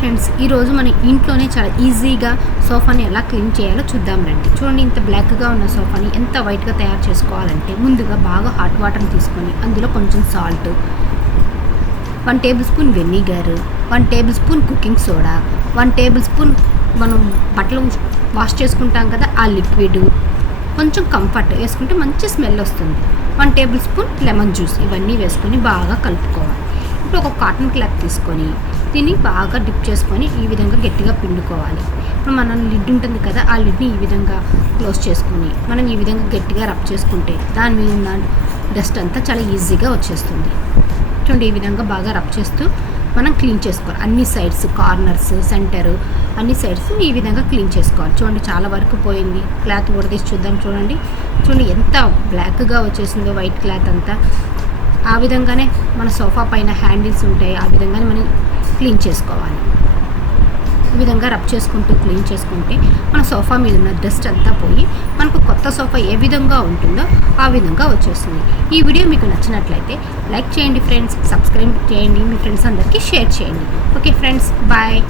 Friends, ఈరోజు మన ఇంట్లోనే చాలా ఈజీగా సోఫాని ఎలా క్లీన్ చేయాలో చూద్దాం రండి. చూడండి, ఇంత బ్లాక్గా ఉన్న సోఫాని ఎంత వైట్గా తయారు చేసుకోవాలంటే ముందుగా బాగా హాట్ వాటర్ని తీసుకొని అందులో కొంచెం salt, 1 table spoon vinegar, 1 table spoon cooking soda, 1 table spoon మనం బట్టలు వాష్ చేసుకుంటాం కదా ఆ లిక్విడ్, కొంచెం కంఫర్ట్ వేసుకుంటే మంచి స్మెల్ వస్తుంది, 1 టేబుల్ స్పూన్ లెమన్ జ్యూస్, ఇవన్నీ వేసుకొని బాగా కలుపుకోవాలి. ఇప్పుడు ఒక కాటన్ క్లాత్ తీసుకొని దీన్ని బాగా డిప్ చేసుకొని ఈ విధంగా గట్టిగా పిండుకోవాలి. ఇప్పుడు మనం లిడ్ ఉంటుంది కదా, ఆ లిడ్ని ఈ విధంగా క్లోజ్ చేసుకొని మనం ఈ విధంగా గట్టిగా రబ్ చేసుకుంటే దాని మీద ఉన్న డస్ట్ అంతా చాలా ఈజీగా వచ్చేస్తుంది. చూడండి, ఈ విధంగా బాగా రబ్ చేస్తూ మనం క్లీన్ చేసుకోవాలి. అన్ని సైడ్స్, కార్నర్స్, సెంటరు, అన్ని సైడ్స్ ఈ విధంగా క్లీన్ చేసుకోవాలి. చూడండి, చాలా వరకు పోయింది. క్లాత్ ఊడదీసి చూద్దాం. చూడండి ఎంత బ్లాక్గా వచ్చేసిందో వైట్ క్లాత్ అంతా. ఆ విధంగానే మన సోఫా పైన హ్యాండిల్స్ ఉంటాయి, ఆ విధంగానే మనం క్లీన్ చేసుకోవాలి. ఈ విధంగా రబ్ చేసుకుంటూ క్లీన్ చేసుకుంటే మన సోఫా మీద ఉన్న డస్ట్ అంతా పోయి మనకు కొత్త సోఫా ఏ విధంగా ఉంటుందో ఆ విధంగా వచ్చేస్తుంది. ఈ వీడియో మీకు నచ్చినట్లయితే లైక్ చేయండి ఫ్రెండ్స్, సబ్స్క్రైబ్ చేయండి, మీ ఫ్రెండ్స్ అందరికీ షేర్ చేయండి. Okay friends, bye.